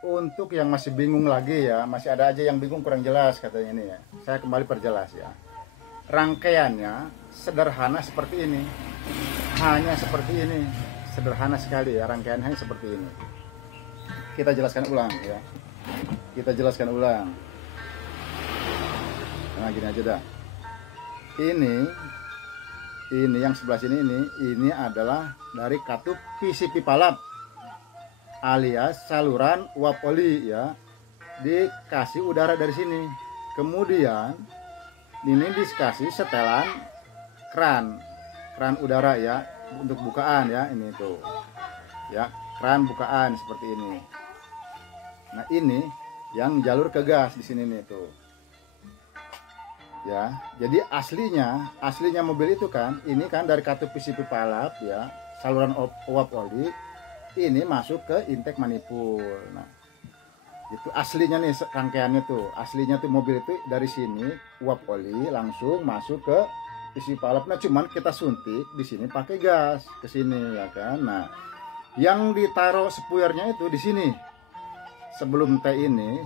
untuk yang masih bingung lagi ya, masih ada aja yang bingung kurang jelas katanya ini ya. Saya kembali perjelas ya. Rangkaiannya sederhana seperti ini. Hanya seperti ini. Sederhana sekali ya, rangkaiannya hanya seperti ini. Kita jelaskan ulang ya. Kita jelaskan ulang. Nah, gini aja dah. Ini yang sebelah sini ini adalah dari katup PCP palap alias saluran uap oli ya, dikasih udara dari sini. Kemudian ini dikasih setelan keran udara ya, untuk bukaan ya, ini tuh ya, keran bukaan seperti ini. Nah ini yang jalur ke gas di sini nih tuh ya. Jadi aslinya mobil itu kan ini kan dari katup PCP palap ya, saluran uap oli, ini masuk ke intake manifold. Nah itu aslinya nih rangkaiannya tuh, aslinya tuh mobil itu dari sini uap oli langsung masuk ke isi palap. Nah cuman kita suntik di sini pakai gas ke sini ya kan. Nah yang ditaruh spuyernya itu di sini sebelum T ini,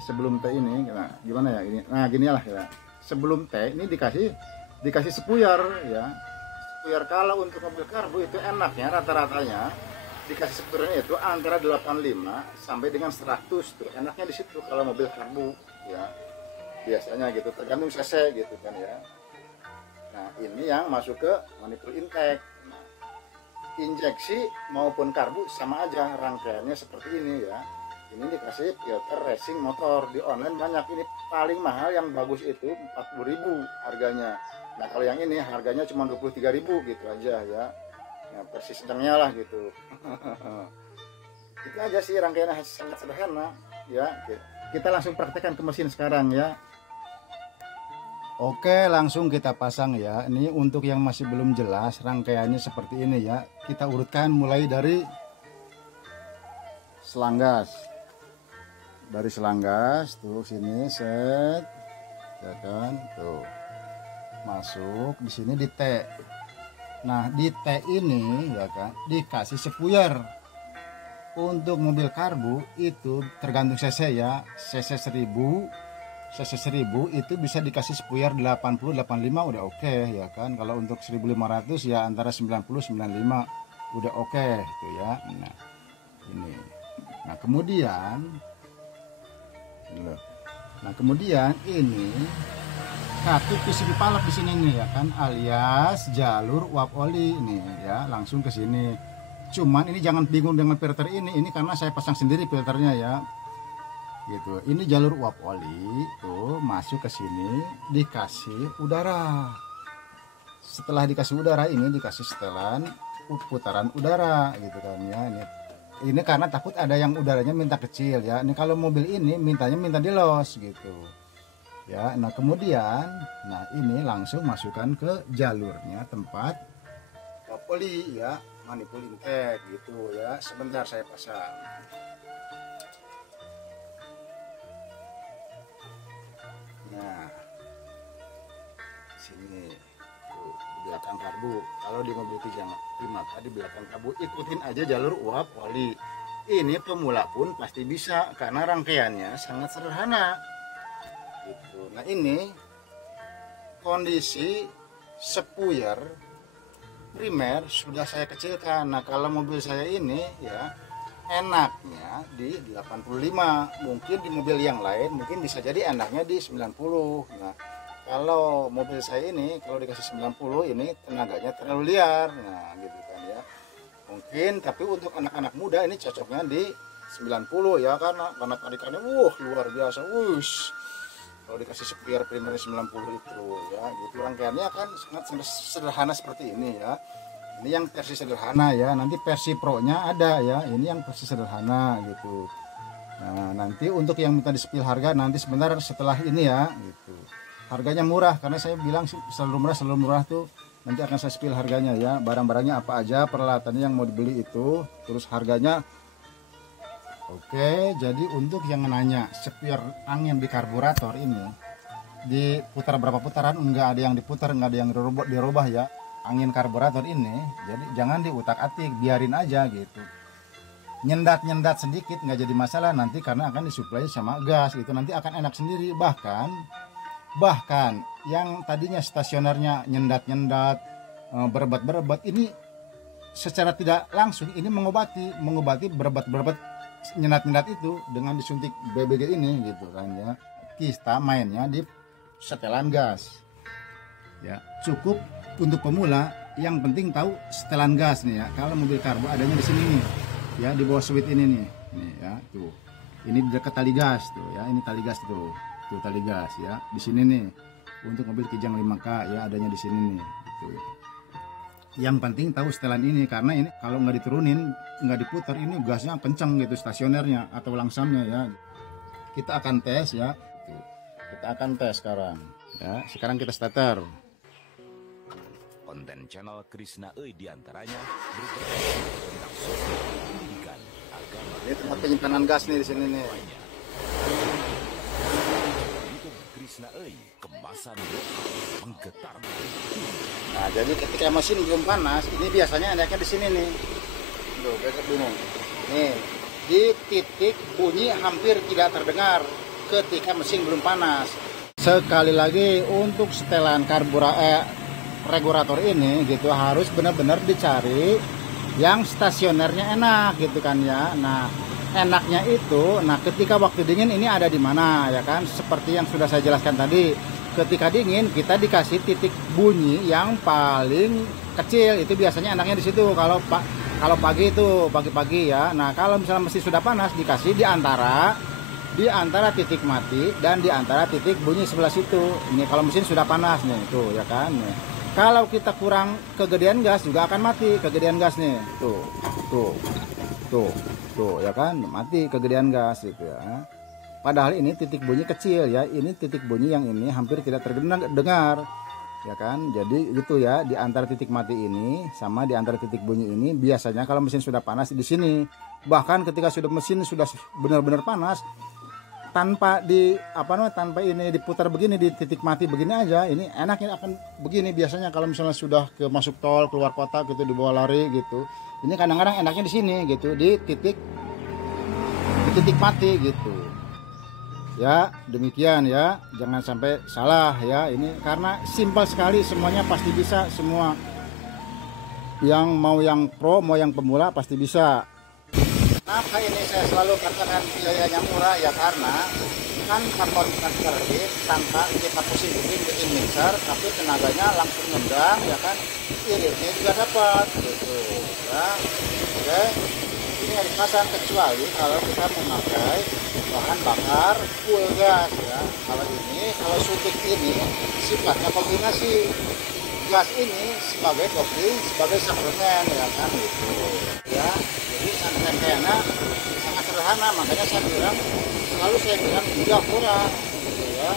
nah gimana ya ini, nah gini lah ya, sebelum T ini dikasih spuyer ya. Spuyer kalau untuk mobil karbu itu enaknya rata-ratanya dikasih spuyernya itu antara 85 sampai dengan 100 tuh, enaknya di situ kalau mobil karbu ya, biasanya gitu, tergantung cc gitu kan ya. Nah ini yang masuk ke manifold intake. Nah, injeksi maupun karbu sama aja, rangkaiannya seperti ini ya. Ini dikasih filter racing motor, di online banyak. Ini paling mahal yang bagus itu 40.000 harganya. Nah kalau yang ini harganya cuma 23.000 gitu aja ya. Nah, versi sedangnya lah gitu. Itu aja sih, rangkaiannya sangat sederhana ya. Kita langsung praktekkan ke mesin sekarang ya. Oke, langsung kita pasang ya. Ini untuk yang masih belum jelas rangkaiannya seperti ini ya. Kita urutkan mulai dari selanggas. Dari selanggas tuh sini set ya kan, tuh masuk di sini di T. Nah di T ini ya kan dikasih spuyer. Untuk mobil karbu itu tergantung cc ya, cc 1000 itu bisa dikasih spuyer 80 85 udah oke ya kan. Kalau untuk 1500 ya antara 90 95 udah oke tuh ya. Nah ini, nah kemudian ini katup PCP palap di sini nih ya kan, alias jalur uap oli nih ya, langsung ke sini. Cuman ini jangan bingung dengan filter ini karena saya pasang sendiri filternya ya. Gitu. Ini jalur uap oli tuh masuk ke sini dikasih udara. Setelah dikasih udara ini dikasih setelan putaran udara gitu kan ya. Ini karena takut ada yang udaranya minta kecil ya. Ini kalau mobil ini minta di los gitu. Ya, nah kemudian nah ini langsung masukkan ke jalurnya tempat oli ya, manifold intake gitu ya. Sebentar saya pasang. Nah sini tuh, di belakang karbu. Kalau di mobil 35 maka di belakang karbu ikutin aja jalur uap oli. Ini pemula pun pasti bisa karena rangkaiannya sangat sederhana gitu. Nah ini kondisi spuyer primer sudah saya kecilkan. Nah kalau mobil saya ini ya enaknya di 85, mungkin di mobil yang lain mungkin bisa jadi enaknya di 90. Nah kalau mobil saya ini kalau dikasih 90 ini tenaganya terlalu liar, nah gitu kan ya. Mungkin tapi untuk anak-anak muda ini cocoknya di 90 ya, karena tarikannya luar biasa. Kalau dikasih spuyer primer 90 itu ya gitu. Rangkaiannya kan sangat sederhana seperti ini ya. Ini yang versi sederhana ya, nanti versi pro nya ada ya. Ini yang versi sederhana gitu. Nah nanti untuk yang minta di spill harga nanti sebentar setelah ini ya gitu. Harganya murah karena saya bilang selalu murah tuh, nanti akan saya spill harganya ya, barang-barangnya apa aja, peralatannya yang mau dibeli itu, terus harganya. Oke, jadi untuk yang nanya spill angin di karburator ini diputar berapa putaran, enggak ada yang diputar, enggak ada yang dirubah ya angin karburator ini. Jadi jangan diutak-atik, biarin aja gitu. nyendat sedikit nggak jadi masalah nanti karena akan disuplai sama gas gitu, nanti akan enak sendiri. Bahkan yang tadinya stasionernya nyendat berebat ini secara tidak langsung ini mengobati berebat nyendat itu dengan disuntik BBG ini gitu kan ya. Kita mainnya di setelan gas ya, cukup untuk pemula yang penting tahu setelan gas nih ya. Kalau mobil karbo adanya di sini nih ya, di bawah switch ini nih ya, tuh ini di dekat tali gas tuh ya, ini tali gas tuh tali gas ya, di sini nih untuk mobil Kijang 5K ya, adanya di sini nih gitu. Yang penting tahu setelan ini karena ini kalau nggak diturunin, nggak diputar, ini gasnya kenceng gitu stasionernya atau langsamnya ya. Kita akan tes ya, kita akan tes sekarang ya. Sekarang kita starter. Konten channel Krisna Euy diantaranya tentang sosial, pendidikan, agama. Ini tempat penyimpanan gas nih di sini nih. YouTube Krisna Euy, kemasan menggetarkan. Nah, jadi ketika mesin belum panas, ini biasanya enaknya di sini nih. Loh, besok bingung. Nih, di titik bunyi hampir tidak terdengar ketika mesin belum panas. Sekali lagi untuk setelan regulator ini gitu harus benar-benar dicari yang stasionernya enak gitu kan ya. Nah, enaknya itu, nah ketika waktu dingin ini ada di mana ya kan? Seperti yang sudah saya jelaskan tadi. Ketika dingin kita dikasih titik bunyi yang paling kecil, itu biasanya enaknya di situ. Kalau pagi itu pagi-pagi ya. Nah, kalau misalnya mesin sudah panas dikasih di antara titik mati dan di antara titik bunyi sebelah situ. Ini kalau mesin sudah panas nih, tuh ya kan. Nih. Kalau kita kurang kegedean gas juga akan mati kegedean gas nih. Tuh ya kan, mati kegedean gas gitu ya. Padahal ini titik bunyi kecil ya, ini titik bunyi yang ini hampir tidak terdengar ya kan. Jadi gitu ya, di antara titik mati ini sama di antara titik bunyi ini biasanya kalau mesin sudah panas di sini. Bahkan ketika mesin sudah benar-benar panas, tanpa tanpa ini diputar begini di titik mati begini aja, ini enaknya akan begini biasanya kalau misalnya sudah masuk tol keluar kota gitu, dibawa lari gitu. Ini kadang-kadang enaknya di sini gitu, di titik mati gitu. Ya, demikian ya. Jangan sampai salah ya. Ini karena simpel sekali, semuanya pasti bisa semua. Yang mau yang pro, mau yang pemula pasti bisa. Kenapa ini saya selalu katakan biayanya murah ya, karena kan karbon kredit tanpa kita pusing-pusing bikin mixer, tapi tenaganya langsung nendang ya kan, iritnya juga dapat gitu ya. Oke, ini harus dipasang kecuali kalau kita memakai bahan bakar full gas ya. Kalau suntik ini sifatnya kombinasi, gas ini sebagai doping, sebagai suplemen ya kan gitu ya. Jadi sederhana, sangat sederhana, makanya selalu saya bilang juga murah gitu ya.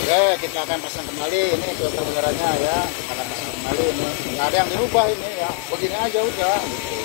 Oke, kita akan pasang kembali ini filter udaranya ya, kita akan pasang kembali ini, nggak ada yang dirubah ini ya, begini aja udah gitu.